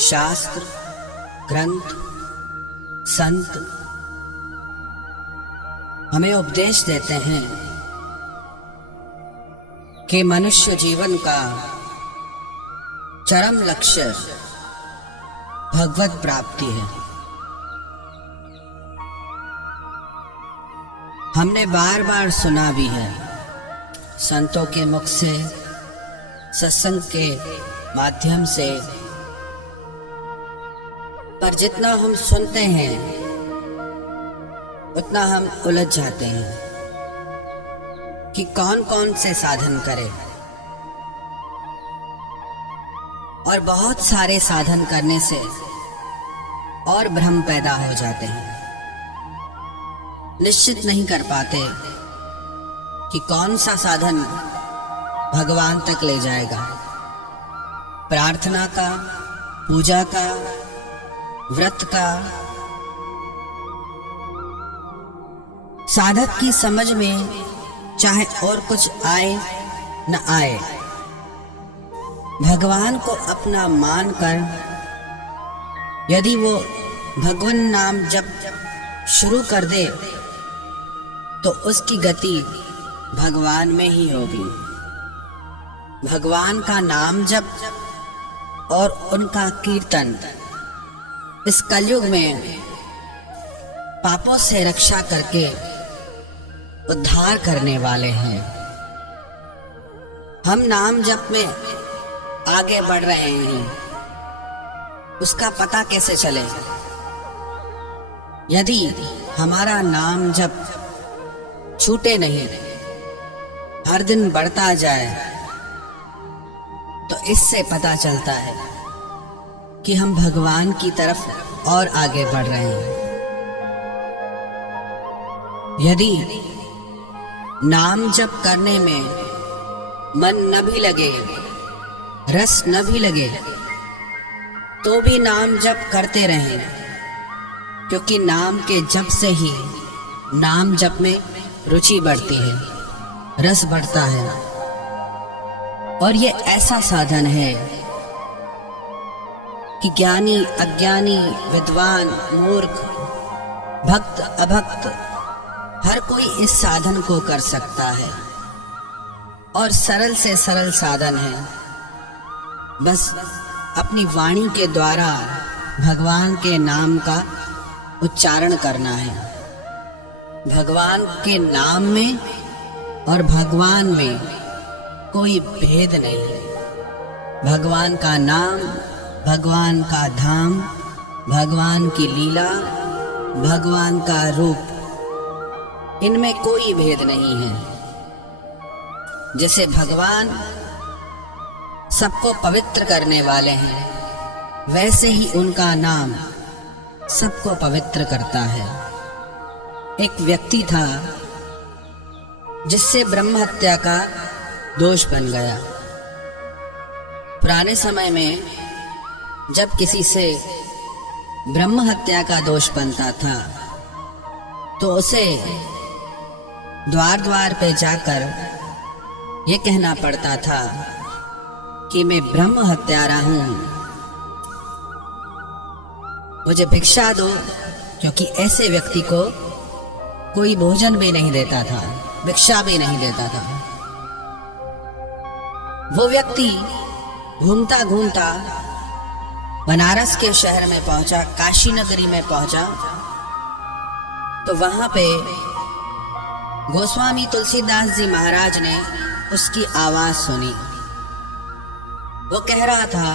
शास्त्र, ग्रंथ, संत हमें उपदेश देते हैं कि मनुष्य जीवन का चरम लक्ष्य भगवत प्राप्ति है। हमने बार बार सुना भी है, संतों के मुख से, सत्संग के माध्यम से, पर जितना हम सुनते हैं उतना हम उलझ जाते हैं कि कौन कौन से साधन करें, और बहुत सारे साधन करने से और भ्रम पैदा हो जाते हैं। निश्चित नहीं कर पाते कि कौन सा साधन भगवान तक ले जाएगा। प्रार्थना का, पूजा का, व्रत का। साधक की समझ में चाहे और कुछ आए न आए, भगवान को अपना मानकर यदि वो भगवान नाम जप शुरू कर दे तो उसकी गति भगवान में ही होगी। भगवान का नाम जप और उनका कीर्तन इस कलयुग में पापों से रक्षा करके उद्धार करने वाले हैं। हम नाम जप में आगे बढ़ रहे हैं, उसका पता कैसे चले? यदि हमारा नाम जप छूटे नहीं, हर दिन बढ़ता जाए, तो इससे पता चलता है कि हम भगवान की तरफ और आगे बढ़ रहे हैं। यदि नाम जप करने में मन न भी लगे, रस न भी लगे, तो भी नाम जप करते रहें, क्योंकि नाम के जप से ही नाम जप में रुचि बढ़ती है, रस बढ़ता है। और ये ऐसा साधन है कि ज्ञानी, अज्ञानी, विद्वान, मूर्ख, भक्त, अभक्त, हर कोई इस साधन को कर सकता है। और सरल से सरल साधन है, बस अपनी वाणी के द्वारा भगवान के नाम का उच्चारण करना है। भगवान के नाम में और भगवान में कोई भेद नहीं है। भगवान का नाम, भगवान का धाम, भगवान की लीला, भगवान का रूप, इनमें कोई भेद नहीं है। जैसे भगवान सबको पवित्र करने वाले हैं, वैसे ही उनका नाम सबको पवित्र करता है। एक व्यक्ति था जिससे ब्रह्म हत्या का दोष बन गया। पुराने समय में जब किसी से ब्रह्म हत्या का दोष बनता था तो उसे द्वार द्वार पे जाकर ये कहना पड़ता था कि मैं ब्रह्म हत्यारा हूं, मुझे भिक्षा दो, क्योंकि ऐसे व्यक्ति को कोई भोजन भी नहीं देता था, भिक्षा भी नहीं देता था। वो व्यक्ति घूमता घूमता बनारस के शहर में पहुंचा, काशी नगरी में पहुंचा, तो वहां पे गोस्वामी तुलसीदास जी महाराज ने उसकी आवाज सुनी। वो कह रहा था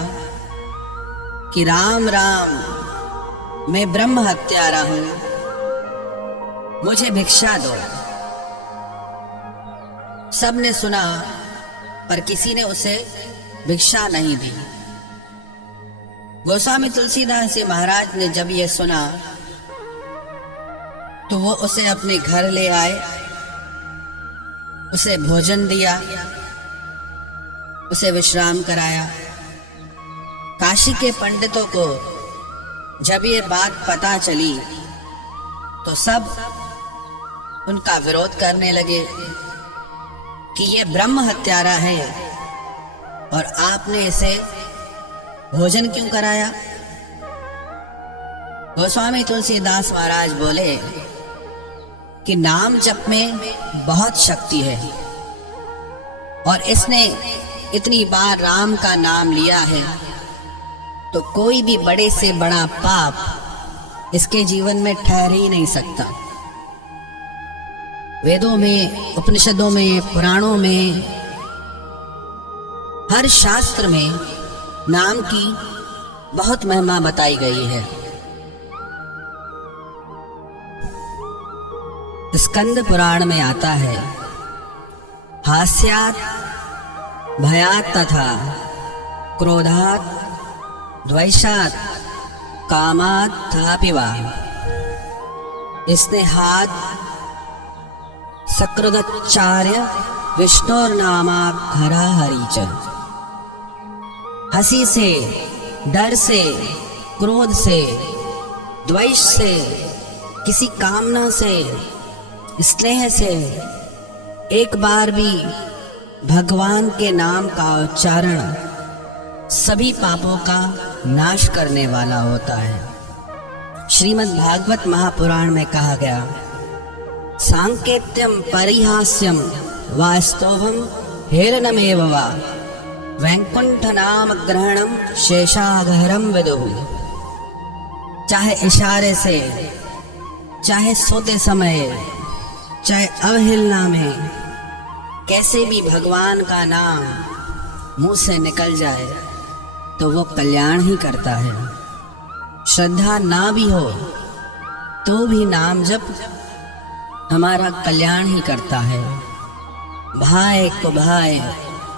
कि राम राम, मैं ब्रह्म हत्यारा हूं, मुझे भिक्षा दो। सबने सुना, पर किसी ने उसे भिक्षा नहीं दी। गोस्वामी तुलसीदास जी महाराज ने जब ये सुना तो वो उसे अपने घर ले आए, उसे भोजन दिया, उसे विश्राम कराया। काशी के पंडितों को जब ये बात पता चली तो सब उनका विरोध करने लगे कि ये ब्रह्म हत्यारा है और आपने इसे भोजन क्यों कराया? गोस्वामी तुलसीदास महाराज बोले कि नाम जप में बहुत शक्ति है और इसने इतनी बार राम का नाम लिया है तो कोई भी बड़े से बड़ा पाप इसके जीवन में ठहर ही नहीं सकता। वेदों में, उपनिषदों में, पुराणों में, हर शास्त्र में नाम की बहुत महिमा बताई गई है। स्कंद पुराण में आता है, हास्यात् भयात् तथा क्रोधात् द्वेषात् कामात् थापि वा स्नेहात् सकृदच्चार्य विष्णोर्नामाक्षरा हरि च। हंसी से, डर से, क्रोध से, द्वेष से, किसी कामना से, स्नेह से एक बार भी भगवान के नाम का उच्चारण सभी पापों का नाश करने वाला होता है। श्रीमद् भागवत महापुराण में कहा गया, सांकेत्यम परिहास्यम वास्तवम हेलनमेव वा वैकुंठ नाम ग्रहणम शेषागहरम विदुः। चाहे इशारे से, चाहे सोते समय, चाहे अवहेलना में, कैसे भी भगवान का नाम मुंह से निकल जाए तो वो कल्याण ही करता है। श्रद्धा ना भी हो तो भी नाम जप हमारा कल्याण ही करता है। भाई को भाई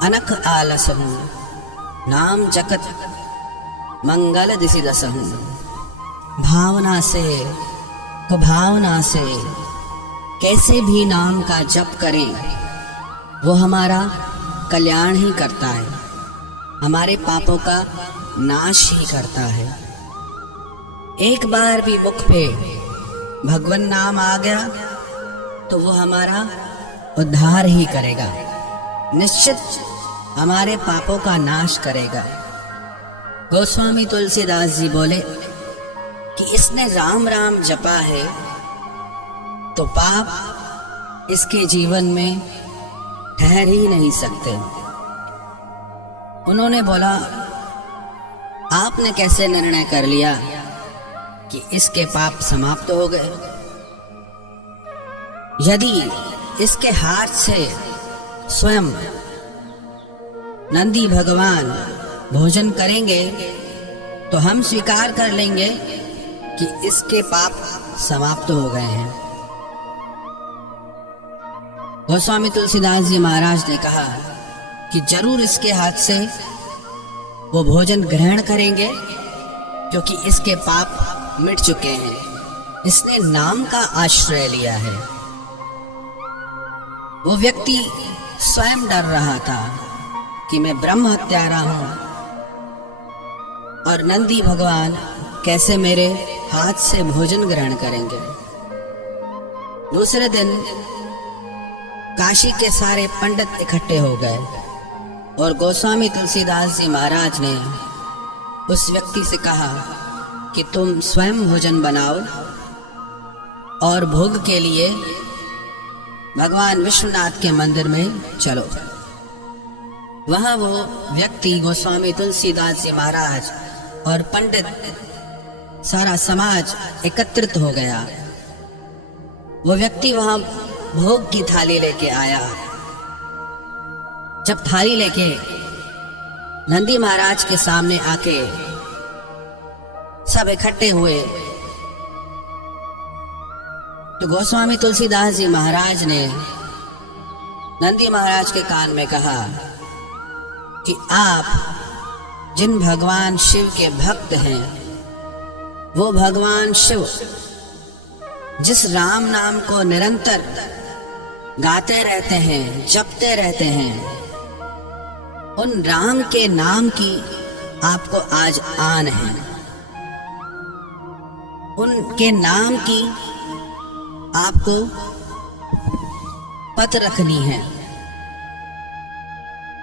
अनख आलसहु नाम जगत मंगल दिशि दसहु। भावना से, कुभावना से कैसे भी नाम का जप करें वो हमारा कल्याण ही करता है, हमारे पापों का नाश ही करता है। एक बार भी मुख पे भगवान नाम आ गया तो वो हमारा उद्धार ही करेगा, निश्चित हमारे पापों का नाश करेगा। गोस्वामी तुलसीदास जी बोले कि इसने राम राम जपा है तो पाप इसके जीवन में ठहर ही नहीं सकते। उन्होंने बोला, आपने कैसे निर्णय कर लिया कि इसके पाप समाप्त हो गए? यदि इसके हाथ से स्वयं नंदी भगवान भोजन करेंगे तो हम स्वीकार कर लेंगे कि इसके पाप समाप्त हो गए हैं। गोस्वामी तुलसीदास जी महाराज ने कहा कि जरूर इसके हाथ से वो भोजन ग्रहण करेंगे क्योंकि इसके पाप मिट चुके हैं, इसने नाम का आश्रय लिया है। वो व्यक्ति स्वयं डर रहा था कि मैं ब्रह्म हत्यारा हूं और नंदी भगवान कैसे मेरे हाथ से भोजन ग्रहण करेंगे। दूसरे दिन काशी के सारे पंडित इकट्ठे हो गए और गोस्वामी तुलसीदास जी महाराज ने उस व्यक्ति से कहा कि तुम स्वयं भोजन बनाओ और भोग के लिए भगवान विश्वनाथ के मंदिर में चलो। वहां वो व्यक्ति गोस्वामी तुलसीदास जी महाराज और पंडित, सारा समाज एकत्रित हो गया। वो व्यक्ति वहां भोग की थाली लेके आया। जब थाली लेके नंदी महाराज के सामने आके सब इकट्ठे हुए तो गोस्वामी तुलसीदास जी महाराज ने नंदी महाराज के कान में कहा कि आप जिन भगवान शिव के भक्त हैं, वो भगवान शिव जिस राम नाम को निरंतर गाते रहते हैं, जपते रहते हैं, उन राम के नाम की आपको आज आन है। उनके नाम की आपको पत रखनी है।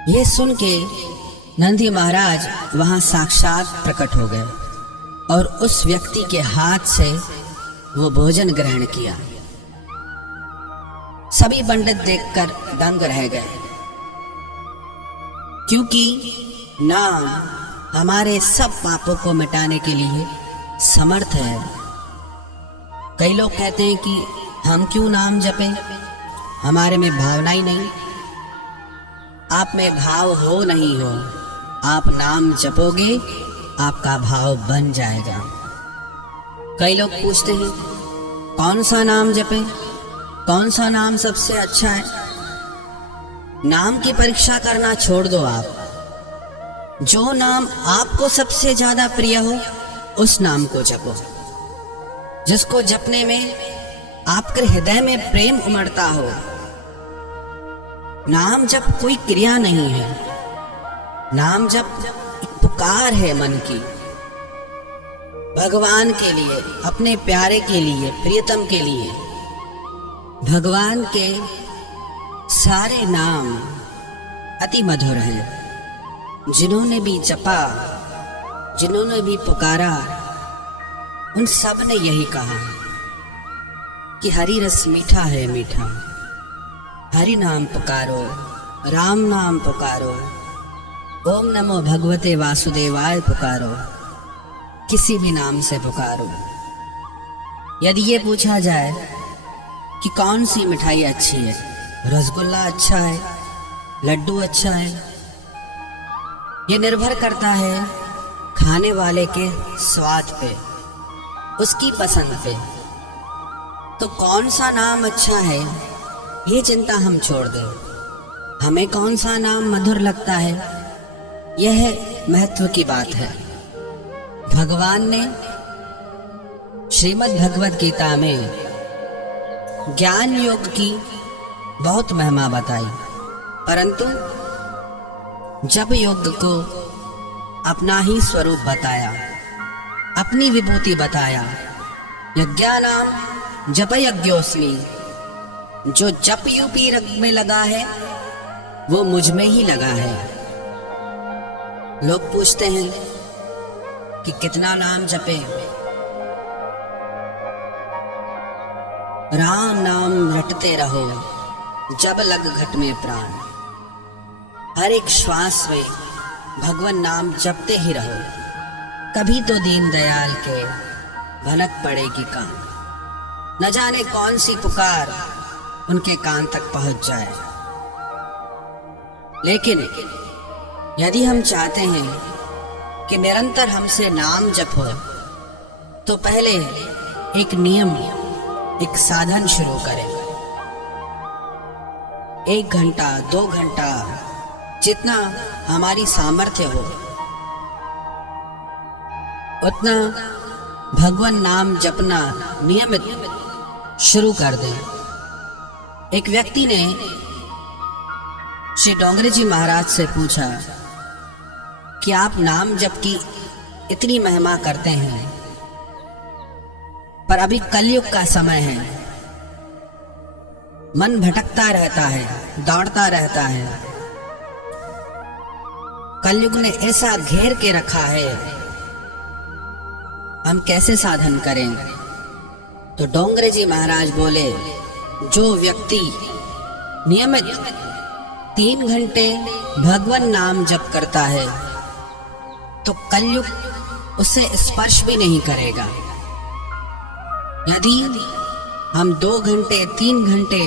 ये सुन के नंदी महाराज वहां साक्षात प्रकट हो गए और उस व्यक्ति के हाथ से वो भोजन ग्रहण किया। सभी पंडित देखकर दंग रह गए, क्योंकि नाम हमारे सब पापों को मिटाने के लिए समर्थ है। कई लोग कहते हैं कि हम क्यों नाम जपें, हमारे में भावना ही नहीं। आप में भाव हो नहीं हो, आप नाम जपोगे आपका भाव बन जाएगा। कई लोग पूछते हैं कौन सा नाम जपें, कौन सा नाम सबसे अच्छा है। नाम की परीक्षा करना छोड़ दो आप। जो नाम आपको सबसे ज्यादा प्रिय हो उस नाम को जपो, जिसको जपने में आपके हृदय में प्रेम उमड़ता हो। नाम जप कोई क्रिया नहीं है, नाम जप एक पुकार है मन की, भगवान के लिए, अपने प्यारे के लिए, प्रियतम के लिए। भगवान के सारे नाम अति मधुर हैं। जिन्होंने भी जपा, जिन्होंने भी पुकारा, उन सब ने यही कहा कि हरि रस मीठा है मीठा। हरि नाम पुकारो, राम नाम पुकारो, ओम नमो भगवते वासुदेवाय पुकारो, किसी भी नाम से पुकारो। यदि ये पूछा जाए कि कौन सी मिठाई अच्छी है, रसगुल्ला अच्छा है, लड्डू अच्छा है, ये निर्भर करता है खाने वाले के स्वाद पे, उसकी पसंद पे। तो कौन सा नाम अच्छा है ये चिंता हम छोड़ दें। हमें कौन सा नाम मधुर लगता है यह महत्व की बात है। भगवान ने श्रीमद् भगवत गीता में ज्ञान योग की बहुत महिमा बताई, परंतु जप योग को अपना ही स्वरूप बताया, अपनी विभूति बताया। यज्ञानाम जप यज्ञोस्मि, जो जप यूपी रग में लगा है वो मुझ में ही लगा है। लोग पूछते हैं कि कितना नाम जपे। राम नाम रटते रहो जब लग घट में प्राण। हर एक श्वास में भगवान नाम जपते ही रहो, कभी तो दीन दयाल के भनक पड़ेगी कान। न जाने कौन सी पुकार उनके कान तक पहुंच जाए। लेकिन यदि हम चाहते हैं कि निरंतर हमसे नाम जप हो, तो पहले एक नियम, एक साधन शुरू करें। 1 घंटा 2 घंटा जितना हमारी सामर्थ्य हो उतना भगवान नाम जपना नियमित शुरू कर दें। एक व्यक्ति ने श्री डोंगरे जी महाराज से पूछा कि आप नाम जप की इतनी महिमा करते हैं, पर अभी कलयुग का समय है, मन भटकता रहता है, दौड़ता रहता है। कलयुग ने ऐसा घेर के रखा है, हम कैसे साधन करें? तो डोंगरे जी महाराज बोले, जो व्यक्ति नियमित 3 घंटे भगवान नाम जप करता है तो कलयुग उसे स्पर्श भी नहीं करेगा। यदि हम 2 घंटे 3 घंटे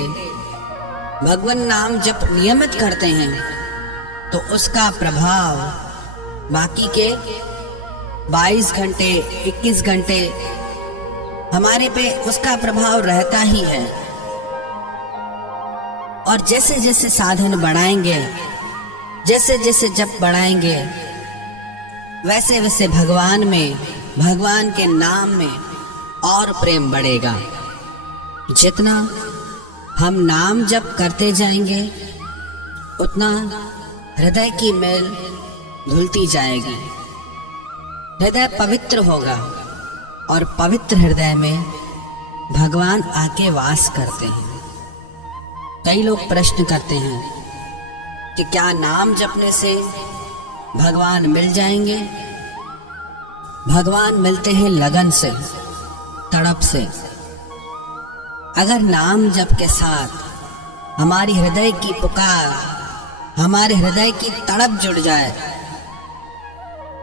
भगवान नाम जप नियमित करते हैं तो उसका प्रभाव बाकी के 22 घंटे 21 घंटे हमारे पे उसका प्रभाव रहता ही है। और जैसे जैसे साधन बढ़ाएंगे, जैसे जैसे जप बढ़ाएंगे, वैसे वैसे भगवान में, भगवान के नाम में और प्रेम बढ़ेगा। जितना हम नाम जप करते जाएंगे उतना हृदय की मैल धुलती जाएगी, हृदय पवित्र होगा और पवित्र हृदय में भगवान आके वास करते हैं। कई लोग प्रश्न करते हैं कि क्या नाम जपने से भगवान मिल जाएंगे। भगवान मिलते हैं लगन से, तड़प से। अगर नाम जप के साथ हमारी हृदय की पुकार, हमारे हृदय की तड़प जुड़ जाए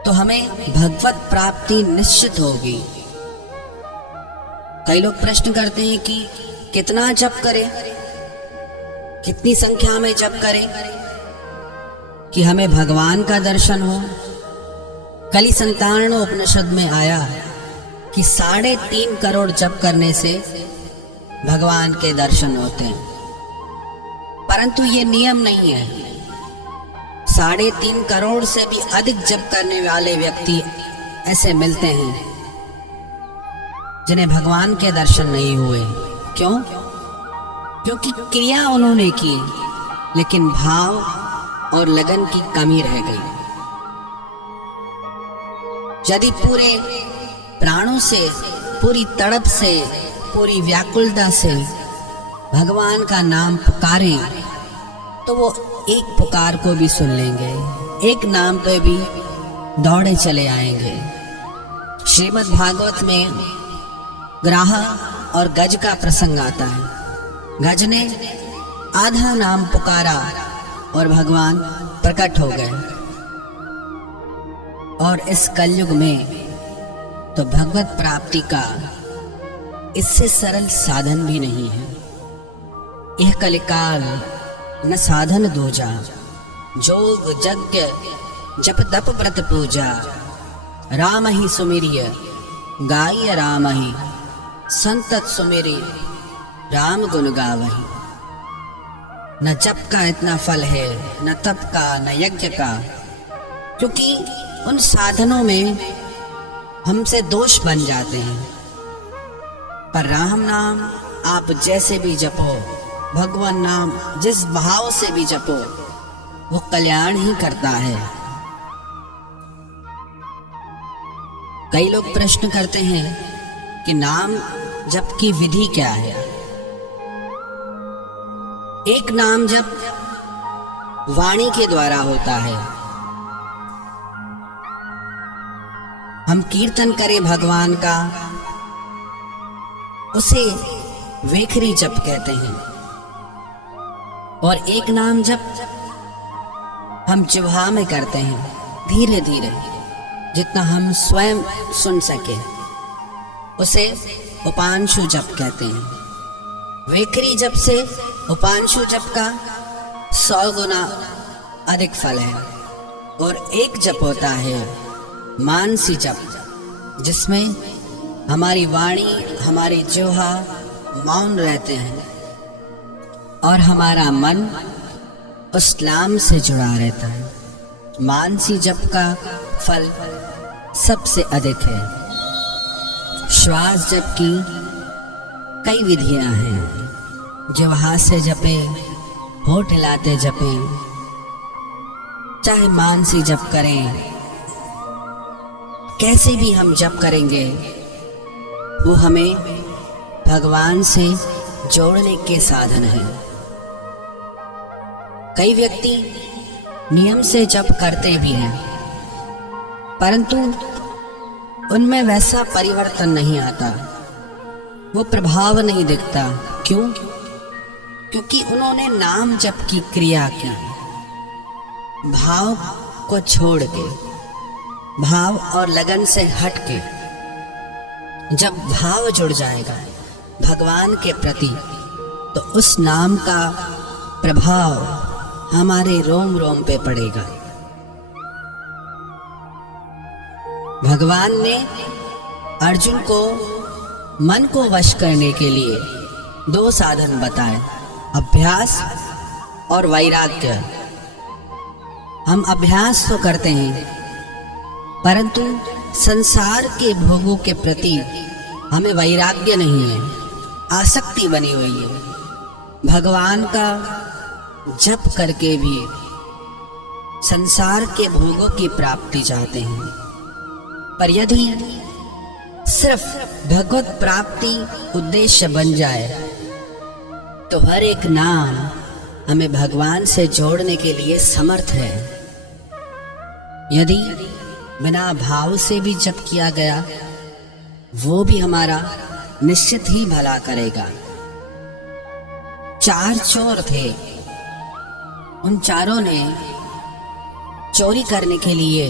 तो हमें भगवत प्राप्ति निश्चित होगी। कई लोग प्रश्न करते हैं कि कितना जप करें, कितनी संख्या में जप करें कि हमें भगवान का दर्शन हो। कली संतान उपनिषद में आया कि 3.5 करोड़ जप करने से भगवान के दर्शन होते हैं, परंतु ये नियम नहीं है। 3.5 करोड़ से भी अधिक जप करने वाले व्यक्ति ऐसे मिलते हैं जिन्हें भगवान के दर्शन नहीं हुए। क्यों? क्योंकि क्रिया उन्होंने की लेकिन भाव और लगन की कमी रह गई। यदि पूरे प्राणों से, पूरी तड़प से, पूरी व्याकुलता से भगवान का नाम पुकारें तो वो एक पुकार को भी सुन लेंगे, एक नाम पे भी दौड़े चले आएंगे। श्रीमद् भागवत में ग्राह और गज का प्रसंग आता है। गज ने आधा नाम पुकारा और भगवान प्रकट हो गए। और इस कलयुग में तो भगवत प्राप्ति का इससे सरल साधन भी नहीं है। यह कलिकाल न साधन दूजा, जोग यज्ञ जप तप व्रत पूजा। राम ही सुमिरिय गाय राम ही, संतत सुमिरि राम गुण गावही। न जप का इतना फल है, न तप का, न यज्ञ का, क्योंकि उन साधनों में हमसे दोष बन जाते हैं। पर राम नाम आप जैसे भी जपो, भगवान नाम जिस भाव से भी जपो, वो कल्याण ही करता है। कई लोग प्रश्न करते हैं कि नाम जप की विधि क्या है। एक नाम जप वाणी के द्वारा होता है। हम कीर्तन करें भगवान का, उसे वेखरी जप कहते हैं। और एक नाम जप हम जिह्वा में करते हैं, धीरे धीरे, जितना हम स्वयं सुन सके, उसे उपांशु जप कहते हैं। वेखरी जप से उपांशु जप का 100 गुना अधिक फल है। और एक जप होता है मानसी जप, जिसमें हमारी वाणी, हमारी जिह्वा मौन रहते हैं और हमारा मन उस नाम से जुड़ा रहता है। मानसी जप का फल सबसे अधिक है। श्वास जप की कई विधियां हैं। जिह्वा से जपे, होठ हिलाते जपे, चाहे मानसी जप करें, कैसे भी हम जप करेंगे वो हमें भगवान से जोड़ने के साधन है। कई व्यक्ति नियम से जप करते भी हैं, परंतु उनमें वैसा परिवर्तन नहीं आता, वो प्रभाव नहीं दिखता। क्यों? क्योंकि उन्होंने नाम जप की क्रिया की, भाव को छोड़ के, भाव और लगन से हट के। जब भाव जुड़ जाएगा भगवान के प्रति, तो उस नाम का प्रभाव हमारे रोम रोम पे पड़ेगा। भगवान ने अर्जुन को मन को वश करने के लिए 2 साधन बताए, अभ्यास और वैराग्य। हम अभ्यास तो करते हैं, परंतु संसार के भोगों के प्रति हमें वैराग्य नहीं है, आसक्ति बनी हुई है। भगवान का जप करके भी संसार के भोगों की प्राप्ति चाहते हैं। पर यदि सिर्फ भगवत प्राप्ति उद्देश्य बन जाए तो हर एक नाम हमें भगवान से जोड़ने के लिए समर्थ है। यदि बिना भाव से भी जप किया गया, वो भी हमारा निश्चित ही भला करेगा। 4 चोर थे। उन चारों ने चोरी करने के लिए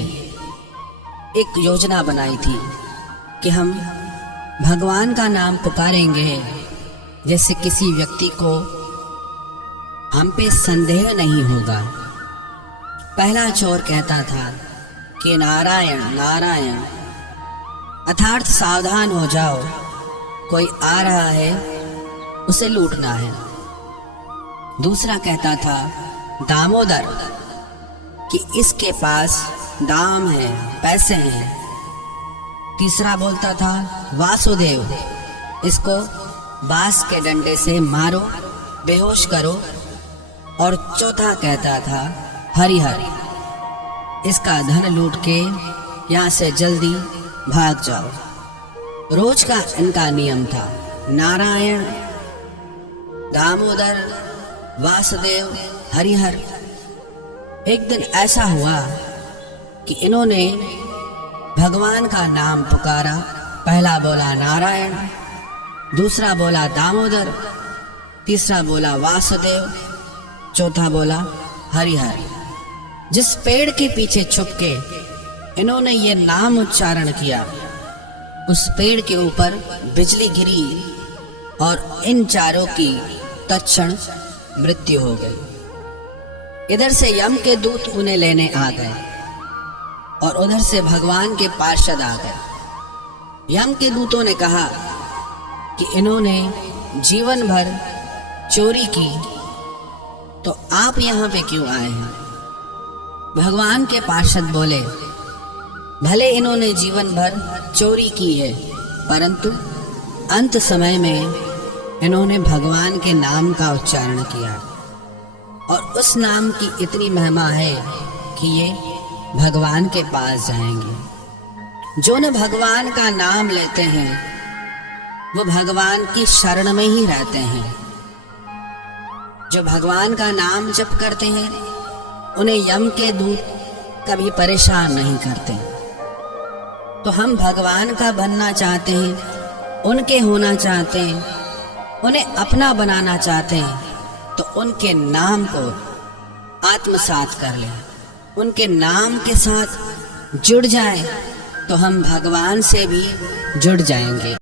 एक योजना बनाई थी कि हम भगवान का नाम पुकारेंगे, जैसे किसी व्यक्ति को हम पे संदेह नहीं होगा। पहला चोर कहता था कि नारायण नारायण, अर्थात सावधान हो जाओ, कोई आ रहा है, उसे लूटना है। दूसरा कहता था दामोदर, कि इसके पास दाम है, पैसे हैं। तीसरा बोलता था वासुदेव, इसको बांस के डंडे से मारो, बेहोश करो। और चौथा कहता था हरिहर, इसका धन लूट के यहाँ से जल्दी भाग जाओ। रोज का इनका नियम था, नारायण, दामोदर, वासुदेव, हरिहर। एक दिन ऐसा हुआ कि इन्होंने भगवान का नाम पुकारा। पहला बोला नारायण, दूसरा बोला दामोदर, तीसरा बोला वासुदेव, चौथा बोला हरिहर। जिस पेड़ के पीछे छुप के इन्होंने ये नाम उच्चारण किया, उस पेड़ के ऊपर बिजली गिरी और इन चारों की तत्क्षण मृत्यु हो गई। इधर से यम के दूत उन्हें लेने आ गए और उधर से भगवान के पार्षद आ गए। यम के दूतों ने कहा कि इन्होंने जीवन भर चोरी की, तो आप यहाँ पे क्यों आए हैं? भगवान के पार्षद बोले, भले इन्होंने जीवन भर चोरी की है, परंतु अंत समय में इन्होंने भगवान के नाम का उच्चारण किया और उस नाम की इतनी महिमा है कि ये भगवान के पास जाएंगे। जो न भगवान का नाम लेते हैं, वो भगवान की शरण में ही रहते हैं। जो भगवान का नाम जप करते हैं, उन्हें यम के दूत कभी परेशान नहीं करते। तो हम भगवान का बनना चाहते हैं, उनके होना चाहते हैं, उन्हें अपना बनाना चाहते हैं, तो उनके नाम को आत्मसात कर लें, उनके नाम के साथ जुड़ जाएं, तो हम भगवान से भी जुड़ जाएंगे।